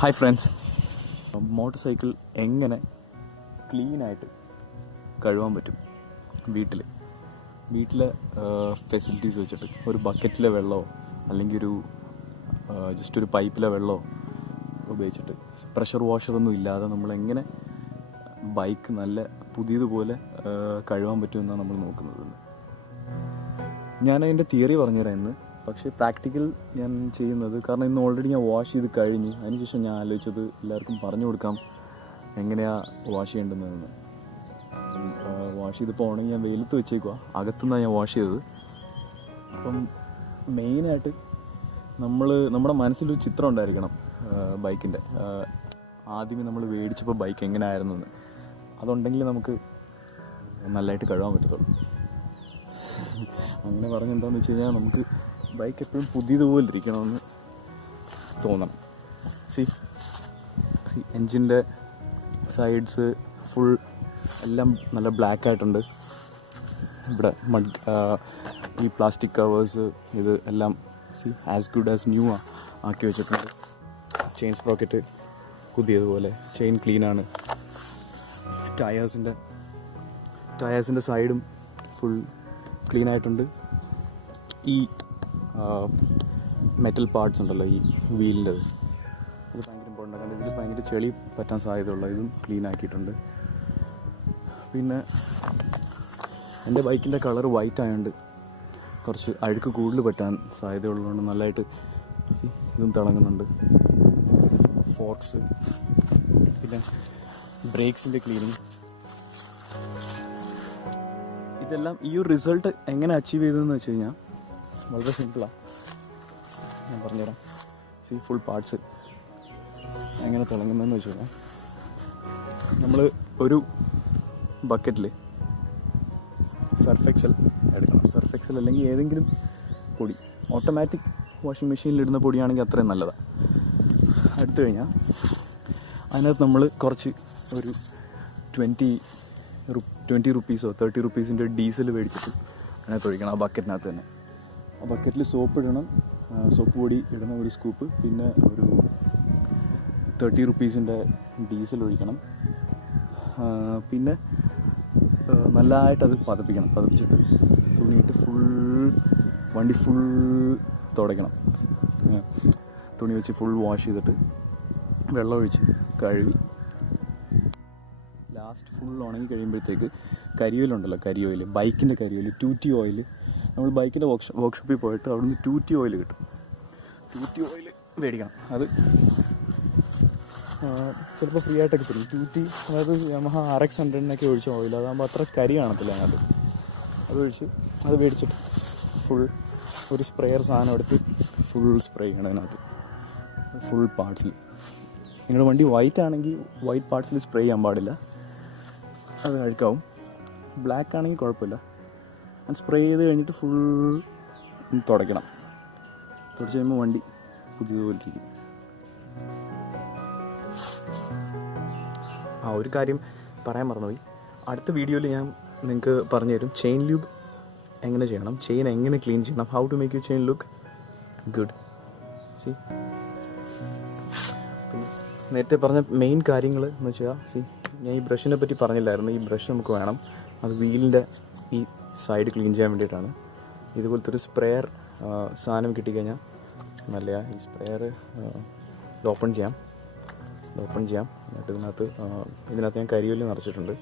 Hi friends, motor cycle എങ്ങനെ ക്ലീനായിട്ട് കഴുകാൻ പറ്റും വീട്ടിലെ ഫെസിലിറ്റീസ് വെച്ചിട്ട്. ഒരു ബക്കറ്റിലെ വെള്ളമോ അല്ലെങ്കിൽ ജസ്റ്റ് ഒരു പൈപ്പിലെ വെള്ളമോ ഉപയോഗിച്ചിട്ട് പ്രഷർ വാഷറൊന്നും ഇല്ലാതെ നമ്മളെങ്ങനെ ബൈക്ക് നല്ല പുതിയതുപോലെ കഴുകാൻ പറ്റുമെന്നാണ് നമ്മൾ നോക്കുന്നത്. ഞാനതിൻ്റെ തിയറി പറഞ്ഞുതരാം ഇന്ന്. പക്ഷേ പ്രാക്ടിക്കൽ ഞാൻ ചെയ്യുന്നത്, കാരണം ഇന്ന് ഓൾറെഡി ഞാൻ വാഷ് ചെയ്ത് കഴിഞ്ഞ് അതിനുശേഷം ഞാൻ ആലോചിച്ചത് എല്ലാവർക്കും പറഞ്ഞു കൊടുക്കാം എങ്ങനെയാണ് വാഷ് ചെയ്യേണ്ടതെന്ന്. വാഷ് ചെയ്തപ്പോൾ ഉണങ്ങി ഞാൻ വെയിലത്ത് വെച്ചേക്കുക, അകത്തുനിന്നാണ് ഞാൻ വാഷ് ചെയ്തത്. അപ്പം മെയിനായിട്ട് നമ്മുടെ മനസ്സിലൊരു ചിത്രം ഉണ്ടായിരിക്കണം ബൈക്കിൻ്റെ. ആദ്യമേ നമ്മൾ മേടിച്ചപ്പോൾ ബൈക്ക് എങ്ങനെ ആയിരുന്നു എന്ന്. അതുണ്ടെങ്കിൽ നമുക്ക് നല്ലതായിട്ട് കഴുകാൻ പറ്റത്തുള്ളൂ. അങ്ങനെ പറഞ്ഞെന്താണെന്ന് വെച്ച് കഴിഞ്ഞാൽ, നമുക്ക് ബൈക്ക് എപ്പോഴും പുതിയതുപോലെ ഇരിക്കണമെന്ന് തോന്നണം. സി എൻജിൻ്റെ സൈഡ്സ് ഫുൾ എല്ലാം നല്ല ബ്ലാക്ക് ആയിട്ടുണ്ട്. ഇവിടെ ഈ പ്ലാസ്റ്റിക് കവേഴ്സ് ഇത് എല്ലാം ആസ് ഗുഡ് ആസ് ന്യൂ ആക്കി വെച്ചിട്ടുണ്ട്. ചെയിൻ സ്പ്രോക്കറ്റ് പുതിയതുപോലെ, ചെയിൻ ക്ലീനാണ്. ടയേഴ്സിൻ്റെ സൈഡും ഫുൾ ക്ലീൻ ആയിട്ടുണ്ട്. ഈ മെറ്റൽ പാർട്സ് ഉണ്ടല്ലോ, ഈ വീലിൻ്റെ, അത് ഭയങ്കര ഇമ്പോർട്ടൻ്റ്. കാരണം ഇതിൽ ഭയങ്കര ചെളി പറ്റാൻ സാധ്യതയുള്ള ഇതും ക്ലീൻ ആക്കിയിട്ടുണ്ട്. പിന്നെ എൻ്റെ ബൈക്കിൻ്റെ കളർ വൈറ്റ് ആയതുകൊണ്ട് കുറച്ച് അഴുക്ക് കൂടുതൽ പറ്റാൻ സാധ്യതയുള്ളതുകൊണ്ട് നല്ലതായിട്ട് ഇതും തിളങ്ങുന്നുണ്ട്. ഫോർക്സ്, പിന്നെ ബ്രേക്സിൻ്റെ ക്ലീനിങ്, ഇതെല്ലാം ഈ ഒരു റിസൾട്ട് എങ്ങനെ അച്ചീവ് ചെയ്തതെന്ന് വെച്ച് കഴിഞ്ഞാൽ വളരെ സിമ്പിളാണ്. ഞാൻ പറഞ്ഞുതരാം. ഫുൾ പാർട്സ് എങ്ങനെ തിളങ്ങുന്നതെന്ന് വെച്ച് കഴിഞ്ഞാൽ, നമ്മൾ ഒരു ബക്കറ്റിൽ സർഫ് എക്സൽ എടുക്കണം. സർഫ് എക്സൽ അല്ലെങ്കിൽ ഏതെങ്കിലും പൊടി, ഓട്ടോമാറ്റിക് വാഷിംഗ് മെഷീനിലിടുന്ന പൊടിയാണെങ്കിൽ അത്രയും നല്ലതാണ്. എടുത്തു കഴിഞ്ഞാൽ അതിനകത്ത് നമ്മൾ കുറച്ച് ഒരു 20 റുപ്പീസോ 30 റുപ്പീസിൻ്റെ ഡീസൽ മേടിച്ചിട്ട് അതിനകത്ത് ഒഴിക്കണം. ആ ബക്കറ്റിനകത്ത് തന്നെ. ആ ബക്കറ്റിൽ സോപ്പ് ഇടണം, സോപ്പ് പൊടി ഇടണം ഒരു സ്കൂപ്പ്. പിന്നെ ഒരു 30 റുപ്പീസിൻ്റെ ഡീസൽ ഒഴിക്കണം. പിന്നെ നല്ലതായിട്ടത് പതപ്പിച്ചിട്ട് തുണിയിട്ട് വണ്ടി ഫുൾ തുടയ്ക്കണം. തുണി വെച്ച് ഫുൾ വാഷ് ചെയ്തിട്ട് വെള്ളം ഒഴിച്ച് കഴുകി ലാസ്റ്റ് ഫുൾ ഉണങ്ങി കഴിയുമ്പോഴത്തേക്ക് കരിയോയിലുണ്ടല്ലോ, കരിയോയിൽ, ബൈക്കിൻ്റെ കരിയോയിൽ, 2T ഓയിൽ. നമ്മൾ ബൈക്കിൻ്റെ വർക്ക്ഷോപ്പിൽ പോയിട്ട് അവിടുന്ന് 2T ഓയിൽ കിട്ടും. 2T ഓയിൽ മേടിക്കണം. അത് ചിലപ്പോൾ ഫ്രീ ആയിട്ടൊക്കെ തരും. 2T, അതായത് യമഹ RX-100 ഒഴിച്ച ഓയിൽ. അതാകുമ്പോൾ അത്ര കരി കാണത്തില്ല അതിനകത്ത്. അത് മേടിച്ചിട്ട് ഫുൾ ഒരു സ്പ്രെയർ സാധനം എടുത്ത് ഫുൾ സ്പ്രേ ചെയ്യണം അതിനകത്ത്, ഫുൾ പാർട്സിൽ. നിങ്ങളുടെ വണ്ടി വൈറ്റ് ആണെങ്കിൽ വൈറ്റ് പാർട്സിൽ സ്പ്രേ ചെയ്യാൻ പാടില്ല, അത് അഴുക്കാവും. ബ്ലാക്ക് ആണെങ്കിൽ കുഴപ്പമില്ല. അത് സ്പ്രേ ചെയ്ത് കഴിഞ്ഞിട്ട് ഫുൾ തുടയ്ക്കണം. തുടച്ച് കഴിയുമ്പോൾ വണ്ടി പുതിയതുപോലെ ഇരിക്കും. ഒരു കാര്യം പറയാൻ മറന്നുപോയി. അടുത്ത വീഡിയോയിൽ ഞാൻ നിങ്ങൾക്ക് പറഞ്ഞു തരും ചെയിൻ ലൂബ് എങ്ങനെ ചെയ്യണം, ചെയിൻ എങ്ങനെ ക്ലീൻ ചെയ്യണം, how to make you chain look good. പിന്നെ നേരത്തെ പറഞ്ഞ മെയിൻ കാര്യങ്ങൾ എന്ന് വെച്ചാൽ, ഞാൻ ഈ ബ്രഷിനെ പറ്റി പറഞ്ഞില്ലായിരുന്നു. ഈ ബ്രഷ് നമുക്ക് വേണം, അത് വീലിൻ്റെ ഈ സൈഡ് ക്ലീൻ ചെയ്യാൻ വേണ്ടിയിട്ടാണ്. ഇതുപോലത്തെ ഒരു സ്പ്രെയർ സാധനം കിട്ടിക്കഴിഞ്ഞാൽ നല്ലതാണ്. ഈ സ്പ്രെയർ ഓപ്പൺ ചെയ്യാം. എന്നിട്ട് ഇതിനകത്ത് ഞാൻ കരിയോയിൽ നിറച്ചിട്ടുണ്ട്,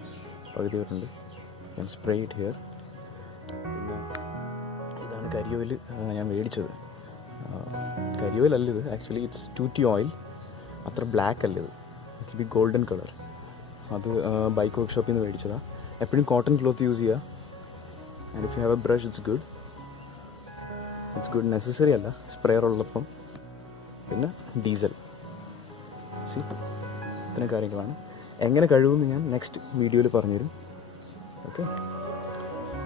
പകുതി വരുന്നുണ്ട്. ഞാൻ സ്പ്രേ ഇറ്റ് ഹിയർ. പിന്നെ ഇതാണ് കരിയോയിൽ ഞാൻ മേടിച്ചത്. കരിയോയിലല്ല ഇത്, ആക്ച്വലി ഇറ്റ്സ് 2T ഓയിൽ. അത്ര ബ്ലാക്ക് അല്ല ഇത്, ഇറ്റ് ബി ഗോൾഡൻ കളർ. അത് ബൈക്ക് വർക്ക്ഷോപ്പിൽ നിന്ന് മേടിച്ചതാണ്. എപ്പോഴും കോട്ടൺ ക്ലോത്ത് യൂസ് ചെയ്യുക. And if you have A brush it's good. Necessary അല്ല സ്പ്രെയർ ഉള്ളപ്പം. പിന്നെ ഡീസൽ. ഇത്രയും കാര്യങ്ങളാണ്. എങ്ങനെ കഴിവുമെന്ന് ഞാൻ നെക്സ്റ്റ് വീഡിയോയിൽ പറഞ്ഞുതരും. ഓക്കെ,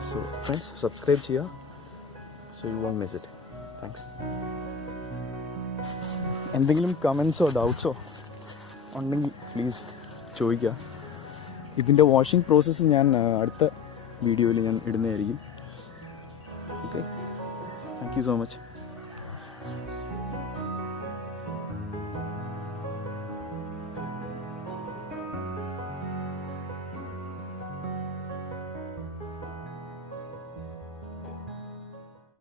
സോ ഫ്രണ്ട്സ്, സബ്സ്ക്രൈബ് ചെയ്യുക, so you won't miss it. Thanks. എന്തെങ്കിലും കമൻസോ ഡൗട്ട്സോ ഉണ്ടെങ്കിൽ പ്ലീസ് ചോദിക്കുക. ഇതിൻ്റെ വാഷിംഗ് പ്രോസസ്സ് ഞാൻ അടുത്ത വീഡിയോയിൽ ഞാൻ ഇടുന്നതായിരിക്കും. Okay, thank you so much.